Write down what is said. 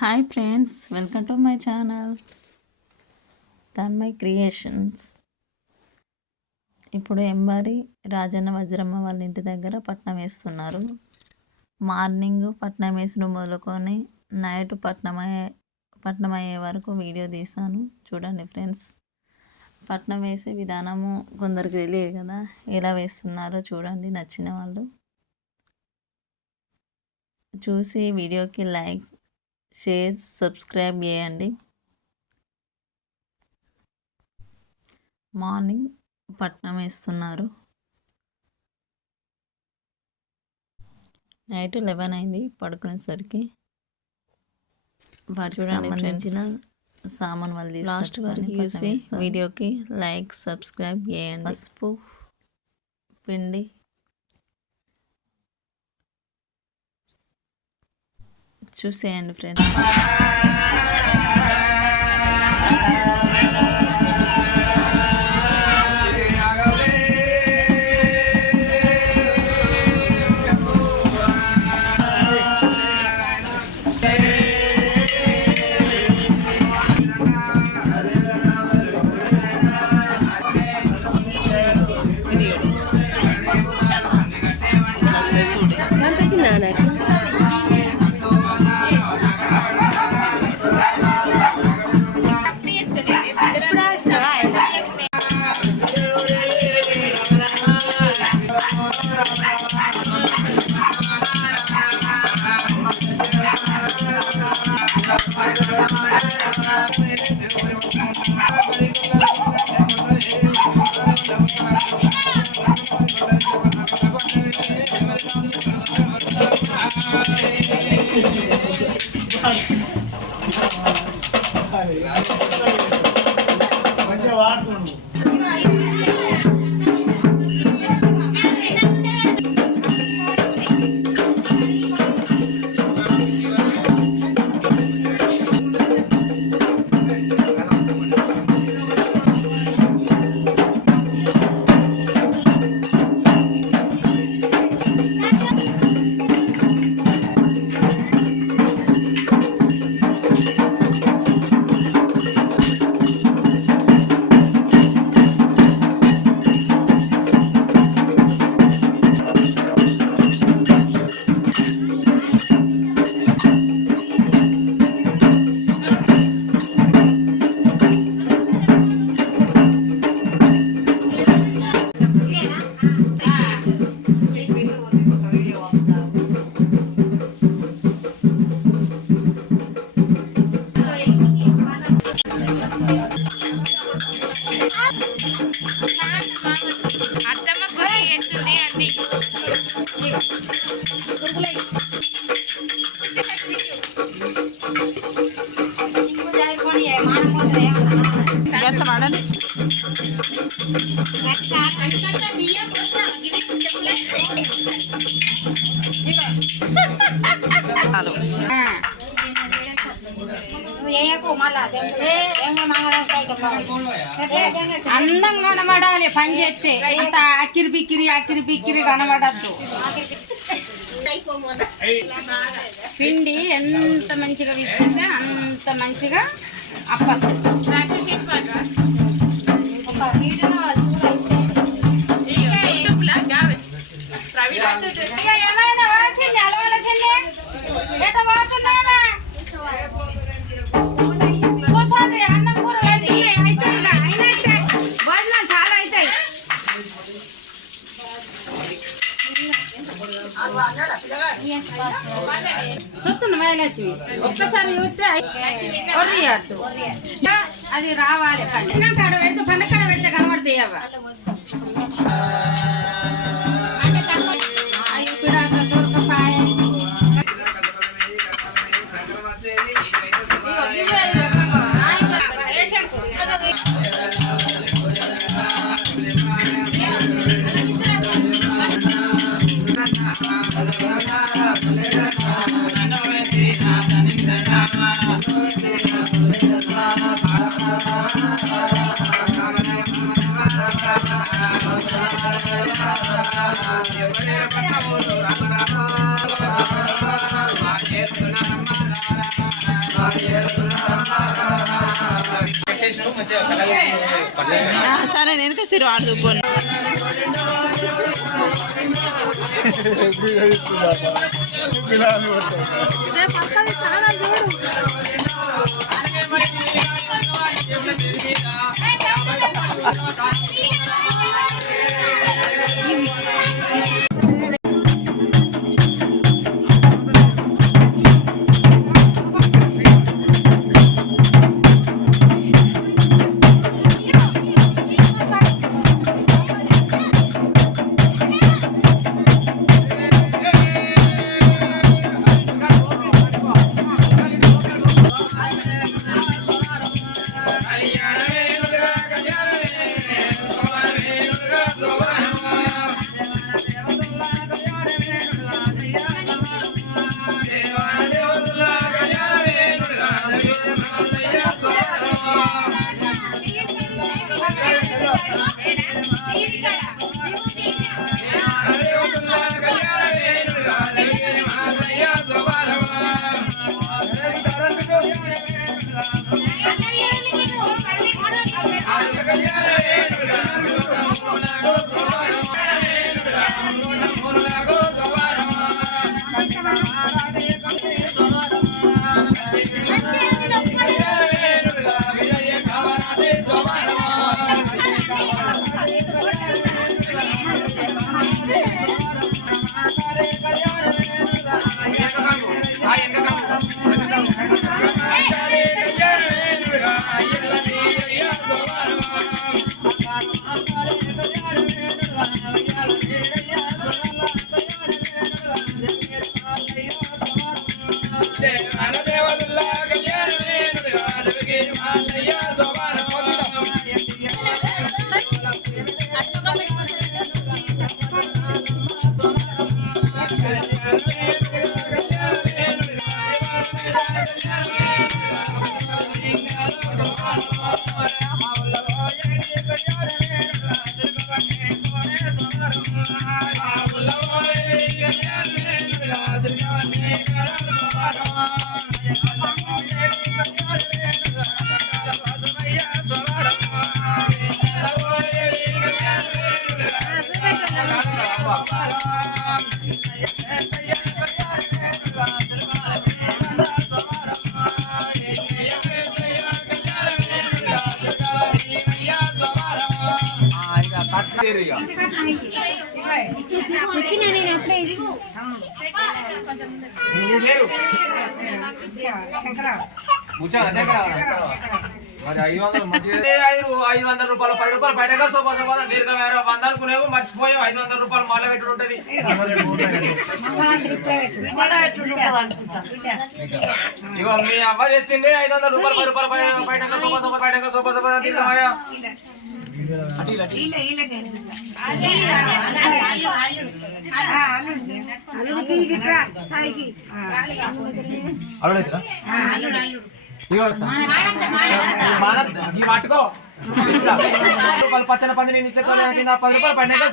Hi friends, welcome to my channel Tanmay creations. ఇప్పుడు ఎంబారి రాజన్న వజ్రమ్మ వాళ్ళ ఇంటి దగ్గర పట్నం వేస్తున్నారు. మార్నింగ్ పట్నం వేసిన మొదలుకొని నైట్ పట్నం అయ్యే వరకు వీడియో తీసాను. చూడండి ఫ్రెండ్స్, పట్నం వేసే విధానము కొందరికి తెలియదు కదా, ఎలా వేస్తున్నారో చూడండి. నచ్చిన వాళ్ళు చూసి వీడియోకి లైక్, షేర్, సబ్స్క్రైబ్ చేయండి. మార్నింగ్ పట్నం వేస్తున్నారు. నైట్ 11 అయింది పడుకునేసరికి. వాటికి సంబంధించిన సామాన్ వాళ్ళు తీసుకొచ్చుకొని చూసి వీడియోకి లైక్, సబ్స్క్రైబ్ చేయండి. పసుపు, పిండి, చూసేయండి ఫ్రెండ్స్. అత్తమ్మ గురి ఎత్తుంది అంది. అందంగా కనబడాలి పని చేస్తే, అంత అక్కిరి బిక్కిరి కనబడద్దు. పిండి ఎంత మంచిగా తీసుకుంటే అంత మంచిగా అప్పద్దు. ఏమైనా వాచింది అలవాల్సిందే ఎట్లా వాచున్నాయా? కూర్చోండి, అన్నం కూరలు అయితే అయినట్టే, భోజనం చాలా అవుతాయి. చూస్తున్నా మైలక్ష్మి, ఒక్కసారి చూస్తే కొరియద్దు, అది రావాలి. కాడ పెడితే పండకాడ పెడితే కనబడతాయి. అవ్వ దొరకపాయ సరే నేను సిరు ఆడు పోను చాలా చూడు మరి 500 500 రూపాయలు 10 రూపాయలు బయటగా సోఫా సోఫా దీర్ఘ 100 అనుకునేమో మర్చిపోయాం 500 రూపాయలు మళ్ళీ పెట్టుడు ఉంటుంది ఇగో మీ అవ్వ తెచ్చింది 500 రూపాయలు 10 రూపాయలు బయటగా సోఫా సోఫా దీర్ఘమయ్యా పట్టుకో రూపాయలు పచ్చని పంది నేను ఇచ్చేతోనే 10 రూపాయలు పడినాక